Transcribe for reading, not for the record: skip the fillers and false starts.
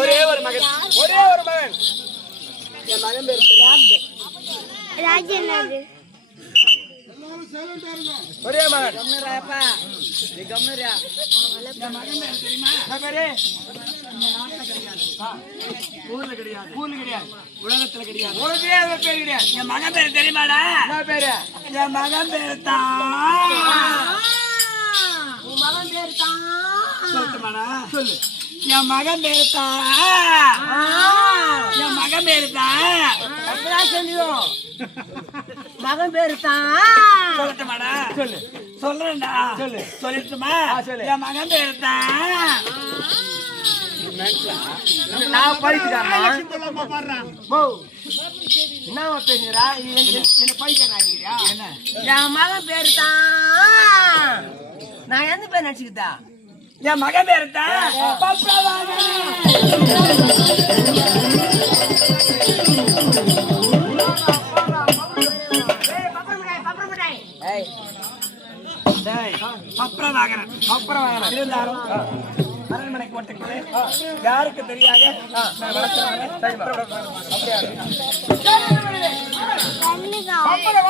ஒரே ஒரு மகன். என் மகன் பேர் ராஜேந்திர. ஒரே மகன். ஊர்ல கிடையாது, உலகத்துல கிடையாது. உலகத்துல பேர் கிடையாது. என் மகன் பேர் தெரியுமாடா? பேரு என் மகன் பேரு தான். உன் மகன் பேரு தான் சொல்லுமாடா? சொல்லு. என் மகன் பேரு தான். என் மகன் பேரு தான். சொல்லியும் மகன் பேரு தான் சொல்லட்டுமாடா? சொல்லு. சொல்றேன்டா. சொல்லு. சொல்லிட்டுமா? என் மகன் பேரு தான். நான் படிச்சுக்கிறேன். என்ன பேசுறா? என்ன படிக்கிறா? என்ன என் மகன் பேரு தான். நான் எந்த பேர் நினைச்சுக்கிட்டா? என் மகன் பேரு தான். இருந்தாலும் அரண்மனைக்கு ஓட்டுங்களே யாருக்கு தெரியாத அப்படியா